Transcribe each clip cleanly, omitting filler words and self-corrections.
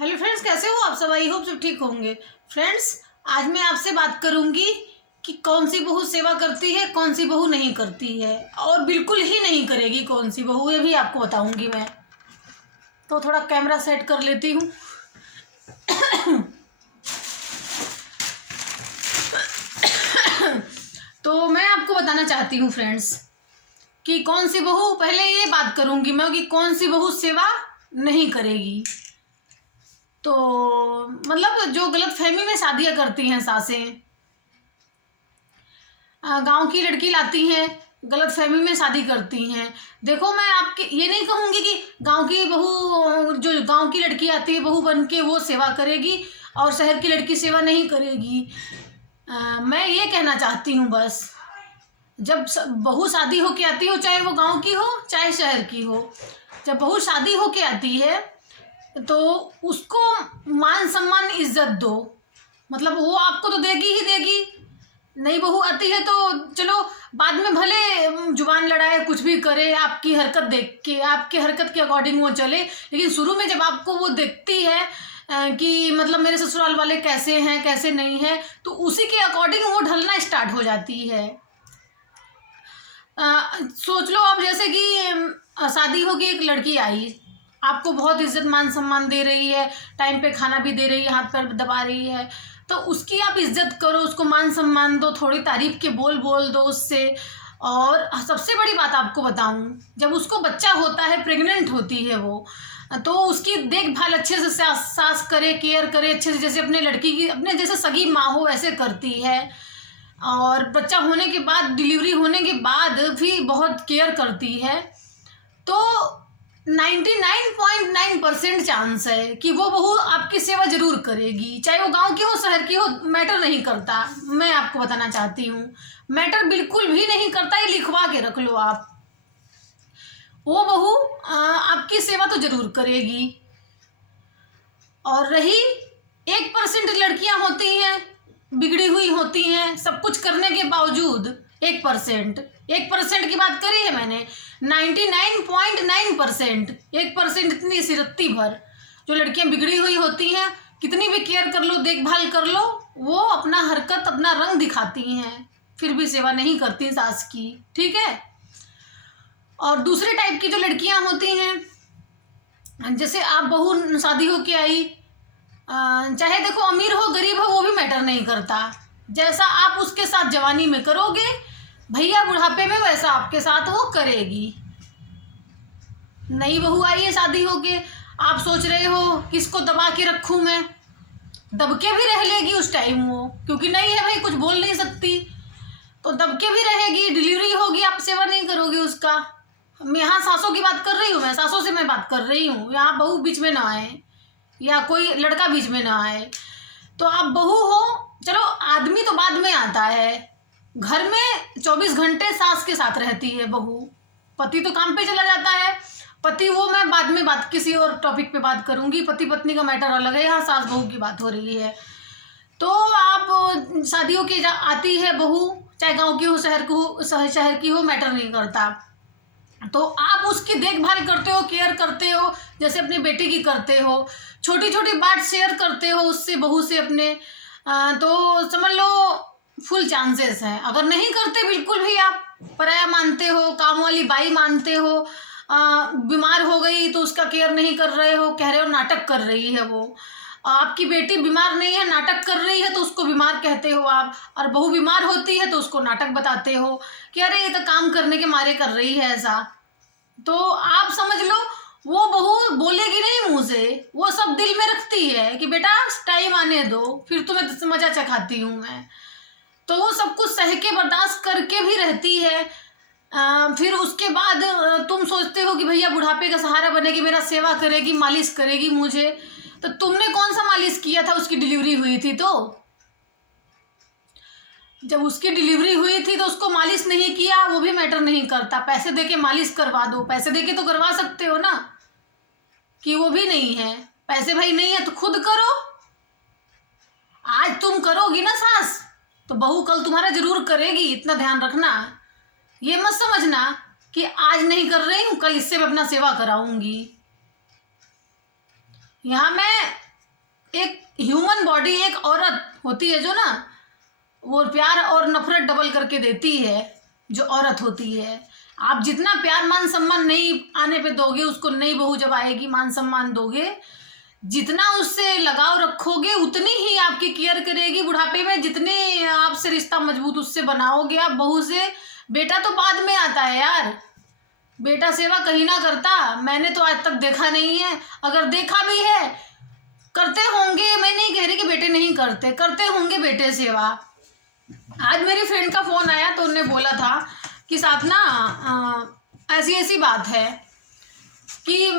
Hello friends, कैसे हो आप सब? आई होप सब ठीक होंगे। फ्रेंड्स, आज मैं आपसे बात करूंगी कि कौन सी बहू सेवा करती है, कौन सी बहू नहीं करती है, और बिल्कुल ही नहीं करेगी कौन सी बहू, ये भी आपको बताऊंगी मैं। तो थोड़ा कैमरा सेट कर लेती हूँ। तो मैं आपको बताना चाहती हूँ फ्रेंड्स कि कौन सी बहू, पहले ये बात करूंगी मैं कि कौन सी बहू सेवा नहीं करेगी। तो मतलब जो गलत फहमी में शादियां करती हैं सासें, गांव की लड़की लाती हैं, गलत फहमी में शादी करती हैं। देखो, मैं आपके ये नहीं कहूँगी कि गांव की बहू, जो गांव की लड़की आती है बहू बन के, वो सेवा करेगी और शहर की लड़की सेवा नहीं करेगी। मैं ये कहना चाहती हूँ बस, जब बहू शादी होके आती हो, चाहे वो गांव की हो चाहे शहर की हो, जब बहू शादी होके आती है तो उसको मान सम्मान इज्जत दो। मतलब वो आपको तो देगी ही देगी। नई बहू आती है तो चलो बाद में भले जुबान लड़ाए, कुछ भी करे, आपकी हरकत देख के, आपके हरकत के अकॉर्डिंग वो चले, लेकिन शुरू में जब आपको वो देखती है कि मतलब मेरे ससुराल वाले कैसे हैं कैसे नहीं है, तो उसी के अकॉर्डिंग वो ढलना स्टार्ट हो जाती है। सोच लो आप, जैसे कि शादी होगी, एक लड़की आई, आपको बहुत इज्जत मान सम्मान दे रही है, टाइम पे खाना भी दे रही है, हाथ पैर दबा रही है, तो उसकी आप इज्जत करो, उसको मान सम्मान दो, थोड़ी तारीफ के बोल बोल दो उससे। और सबसे बड़ी बात आपको बताऊं, जब उसको बच्चा होता है, प्रेग्नेंट होती है वो, तो उसकी देखभाल अच्छे से सास करे, केयर करे अच्छे से, जैसे अपने लड़की की, अपने जैसे सगी माँ हो वैसे करती है। और बच्चा होने के बाद, डिलीवरी होने के बाद भी बहुत केयर करती है। तो 99.9% चांस है कि वो बहू आपकी सेवा जरूर करेगी, चाहे वो गांव की हो शहर की हो, मैटर नहीं करता। मैं आपको बताना चाहती हूँ, मैटर बिल्कुल भी नहीं करता, ये लिखवा के रख लो आप। वो बहू आपकी सेवा तो जरूर करेगी। और रही 1% लड़कियां होती हैं, बिगड़ी हुई होती हैं, सब कुछ करने के बावजूद 1% की बात करी है मैंने। 99.9%, 1% इतनी सिरत्ती भर जो लड़कियां बिगड़ी हुई होती हैं, कितनी भी केयर कर लो, देखभाल कर लो, वो अपना हरकत, अपना रंग दिखाती हैं, फिर भी सेवा नहीं करती सास की। ठीक है। और दूसरे टाइप की जो लड़कियां होती हैं, जैसे आप बहू शादी होके आई, चाहे देखो अमीर हो गरीब हो, वो भी मैटर नहीं करता। जैसा आप उसके साथ जवानी में करोगे, भैया बुढ़ापे में वैसा आपके साथ वो करेगी। नई बहू आई है शादी होके, आप सोच रहे हो किसको दबा के रखूं मैं, दबके भी रह लेगी उस टाइम वो, क्योंकि नहीं है भाई, कुछ बोल नहीं सकती, तो दबके भी रहेगी। डिलीवरी होगी, आप सेवा नहीं करोगे उसका। मैं यहाँ सासों की बात कर रही हूँ, मैं सासों से मैं बात कर रही हूँ, यहाँ बहू बीच में ना आए या कोई लड़का बीच में ना आए। तो आप बहू हो, चलो आदमी तो बाद में आता है, घर में 24 घंटे सास के साथ रहती है बहू, पति तो काम पे चला जाता है। पति, वो मैं बाद में बात, किसी और टॉपिक पे बात करूंगी, पति पत्नी का मैटर अलग है, यहाँ सास बहू की बात हो रही है। तो आप शादियों की आती है बहू, चाहे गांव की हो शहर की हो, मैटर नहीं करता। तो आप उसकी देखभाल करते हो, केयर करते हो, जैसे अपने बेटे की करते हो, छोटी छोटी बात शेयर करते हो उससे, बहू से अपने, तो समझ लो फुल चांसेस है। अगर नहीं करते बिल्कुल भी, आप पराया मानते हो, काम वाली बाई मानते हो, बीमार हो गई तो उसका केयर नहीं कर रहे हो, कह रहे हो नाटक कर रही है वो, आपकी बेटी बीमार नहीं है, नाटक कर रही है, तो उसको बीमार कहते हो आप। और बहू बीमार होती है तो उसको नाटक बताते हो कि अरे ये तो काम करने के मारे कर रही है ऐसा। तो आप समझ लो, वो बहू बोलेगी नहीं मुंह से, वो सब दिल में रखती है कि बेटा टाइम आने दो, फिर तुम्हें मजा चखाती हूँ मैं। तो वो सब कुछ सह के बर्दाश्त करके भी रहती है। फिर उसके बाद तुम सोचते हो कि भैया बुढ़ापे का सहारा बनेगी, मेरा सेवा करेगी, मालिश करेगी मुझे। तो तुमने कौन सा मालिश किया था? उसकी डिलीवरी हुई थी तो, जब उसकी डिलीवरी हुई थी तो उसको मालिश नहीं किया, वो भी मैटर नहीं करता। पैसे देके मालिश करवा दो, पैसे देके तो करवा सकते हो ना, कि वो भी नहीं है, पैसे भाई नहीं है तो खुद करो। आज तुम करोगी ना सास, तो बहू कल तुम्हारा जरूर करेगी, इतना ध्यान रखना। ये मत समझना कि आज नहीं कर रही हूं, कल इससे मैं अपना सेवा कराऊंगी। यहाँ मैं एक ह्यूमन बॉडी, एक औरत होती है जो ना वो प्यार और नफरत डबल करके देती है, जो औरत होती है। आप जितना प्यार मान सम्मान नहीं आने पे दोगे उसको, नई बहू जब आएगी मान सम्मान दोगे, जितना उससे लगाव रखोगे उतनी ही आपकी केयर करेगी बुढ़ापे में, जितने आपसे रिश्ता मजबूत उससे बनाओगे आप बहू से। बेटा तो बाद में आता है यार, बेटा सेवा कहीं ना करता, मैंने तो आज तक देखा नहीं है। अगर देखा भी है करते होंगे, मैं नहीं कह रही कि बेटे नहीं करते, करते होंगे बेटे सेवा। आज मेरी फ्रेंड का फोन आया तो उन्होंने बोला था कि साथ ना ऐसी ऐसी बात है कि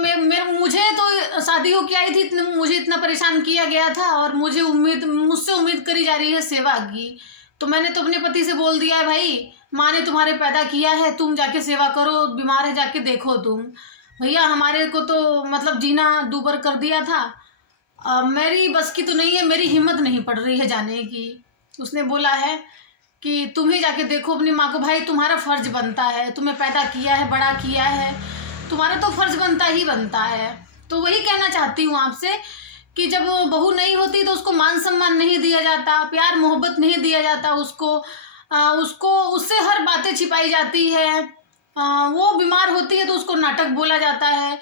मुझे तो शादी होके आई थी, मुझे इतना परेशान किया गया था और मुझे मुझसे उम्मीद करी जा रही है सेवा की। तो मैंने तो अपने पति से बोल दिया है, भाई माँ ने तुम्हारे पैदा किया है, तुम जाके सेवा करो, बीमार है जाके देखो तुम। भैया हमारे को तो मतलब जीना दूभर कर दिया था, मेरी बस की तो नहीं है, मेरी हिम्मत नहीं पड़ रही है जाने की। उसने बोला है कि तुम ही जाके देखो अपनी माँ को। भाई तुम्हारा फर्ज बनता है, तुम्हें पैदा किया है, बड़ा किया है, तुम्हारा तो फर्ज बनता ही बनता है। तो वही कहना चाहती हूँ आपसे कि जब बहू नहीं होती तो उसको मान सम्मान नहीं दिया जाता, प्यार मोहब्बत नहीं दिया जाता उसको, उससे हर बातें छिपाई जाती है। वो बीमार होती है तो उसको नाटक बोला जाता है,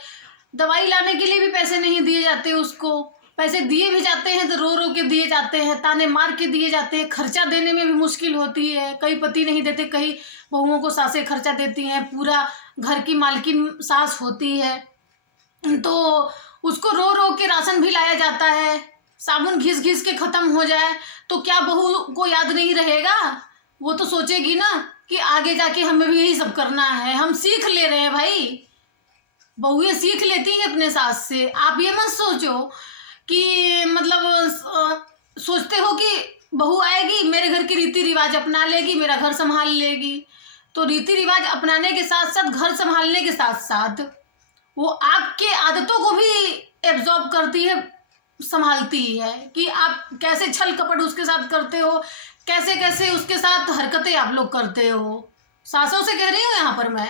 दवाई लाने के लिए भी पैसे नहीं दिए जाते उसको, पैसे दिए भी जाते हैं तो रो रो के दिए जाते हैं, ताने मार के दिए जाते हैं, खर्चा देने में भी मुश्किल होती है। कई पति नहीं देते, कई बहुओं को सासें खर्चा देती हैं, पूरा घर की मालकिन सास होती है, तो उसको रो रो के राशन भी लाया जाता है। साबुन घिस घिस के ख़त्म हो जाए तो क्या बहू को याद नहीं रहेगा? वो तो सोचेगी ना कि आगे जाके हमें भी यही सब करना है, हम सीख ले रहे हैं। भाई बहुएं सीख लेती हैं अपने सास से। आप ये मत सोचो कि मतलब सोचते हो कि बहू आएगी मेरे घर के रीति रिवाज अपना लेगी, मेरा घर संभाल लेगी। तो रीति रिवाज अपनाने के साथ साथ, घर संभालने के साथ साथ वो आपके आदतों को भी एब्जॉर्ब करती है, संभालती है कि आप कैसे छल कपट उसके साथ करते हो, कैसे कैसे उसके साथ हरकतें आप लोग करते हो। सासों से कह रही हूँ यहाँ पर मैं।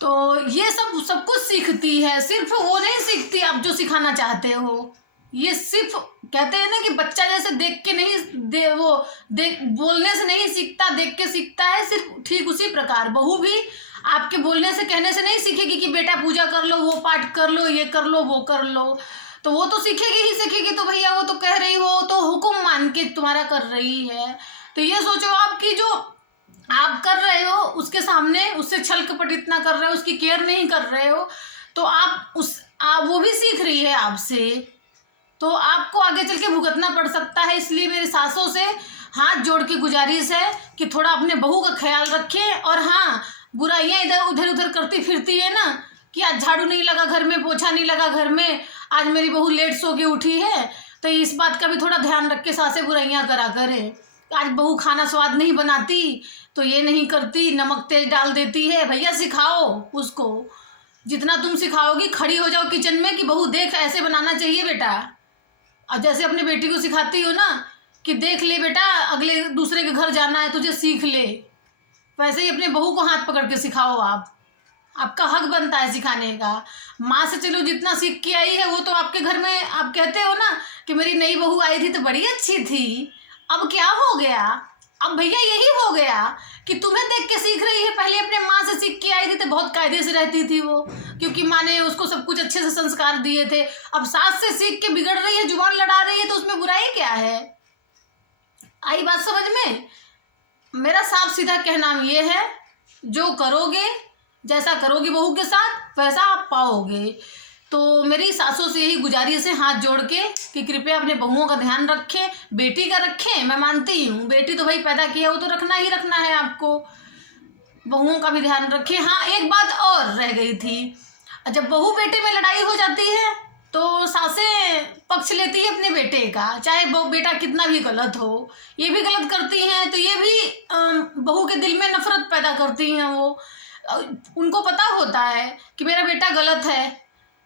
तो ये सब कुछ सीखती है, सिर्फ वो नहीं सीखती आप जो सिखाना चाहते हो। ये सिर्फ कहते हैं ना कि बच्चा जैसे देख के नहीं बोलने से नहीं सीखता, देख के सीखता है। सिर्फ ठीक उसी प्रकार बहू भी आपके बोलने से कहने से नहीं सीखेगी कि बेटा पूजा कर लो, वो पाठ कर लो, ये कर लो, वो कर लो। तो वो तो सीखेगी ही सीखेगी। तो भैया वो तो कह रही हो तो हुक्म मान के तुम्हारा कर रही है। तो ये सोचो आप कि जो आप कर रहे हो उसके सामने उससे छल कपट इतना कर रहे हो, उसकी केयर नहीं कर रहे हो, तो वो भी सीख रही है आपसे। तो आपको आगे चल के भुगतना पड़ सकता है। इसलिए मेरी सासों से हाथ जोड़ के गुजारिश है कि थोड़ा अपने बहू का ख्याल रखें। और हाँ, बुराइयां इधर उधर करती फिरती है ना कि आज झाड़ू नहीं लगा घर में, पोछा नहीं लगा घर में, आज मेरी बहू लेट सो के उठी है, तो इस बात का भी थोड़ा ध्यान रख के सासें बुराइयां करा करें। आज बहू खाना स्वाद नहीं बनाती तो ये नहीं करती, नमक तेज डाल देती है। भैया सिखाओ उसको, जितना तुम सिखाओगी खड़ी हो जाओ किचन में कि बहू देख ऐसे बनाना चाहिए बेटा। और जैसे अपने बेटी को सिखाती हो ना कि देख ले बेटा अगले दूसरे के घर जाना है तुझे, सीख ले, वैसे ही अपने बहू को हाथ पकड़ के सिखाओ। आपका हक बनता है सिखाने का। माँ से चलो जितना सीख के आई है वो तो आपके घर में आप कहते हो ना कि मेरी नई बहू आई थी तो बड़ी अच्छी थी, अब क्या हो गया? अब भैया यही हो गया कि तुम्हें देख के सीख रही है। पहले अपने माँ से सीख के आई थी तो बहुत कायदे से रहती थी वो, क्योंकि माँ ने उसको सब कुछ अच्छे से संस्कार दिए थे। अब सास से सीख के बिगड़ रही है, जुबान लड़ा रही है, तो उसमें बुराई क्या है? आई बात समझ में? मेरा साफ सीधा कहना ये है, जो करोगे, जैसा करोगे बहू के साथ वैसा आप पाओगे। तो मेरी सासों से यही गुजारिश है हाथ जोड़ के कि कृपया अपने बहुओं का ध्यान रखें। बेटी का रखें, मैं मानती हूँ बेटी तो भाई पैदा किया वो तो रखना ही रखना है आपको, बहुओं का भी ध्यान रखें। हाँ, एक बात और रह गई थी, जब बहू बेटे में लड़ाई हो जाती है तो सासें पक्ष लेती है अपने बेटे का, चाहे बेटा कितना भी गलत हो। ये भी गलत करती हैं तो ये भी बहू के दिल में नफरत पैदा करती हैं। वो उनको पता होता है कि मेरा बेटा गलत है,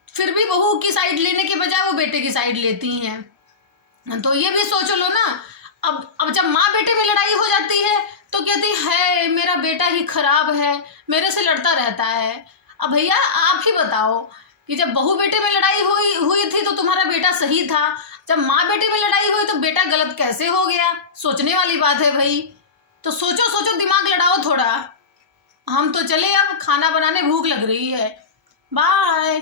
फिर भी बहू की साइड लेने के बजाय वो बेटे की साइड लेती हैं। तो ये भी सोच लो ना, अब जब माँ बेटे में लड़ाई हो जाती है तो कहती है मेरा बेटा ही खराब है, मेरे से लड़ता रहता है। अब भैया आप ही बताओ कि जब बहू बेटे में लड़ाई हुई थी तो तुम्हारा बेटा सही था। जब माँ बेटे में लड़ाई हुई तो बेटा गलत कैसे हो गया? सोचने वाली बात है भाई। तो सोचो सोचो, दिमाग लड़ाओ थोड़ा। हम तो चले, अब खाना बनाने, भूख लग रही है। बाय।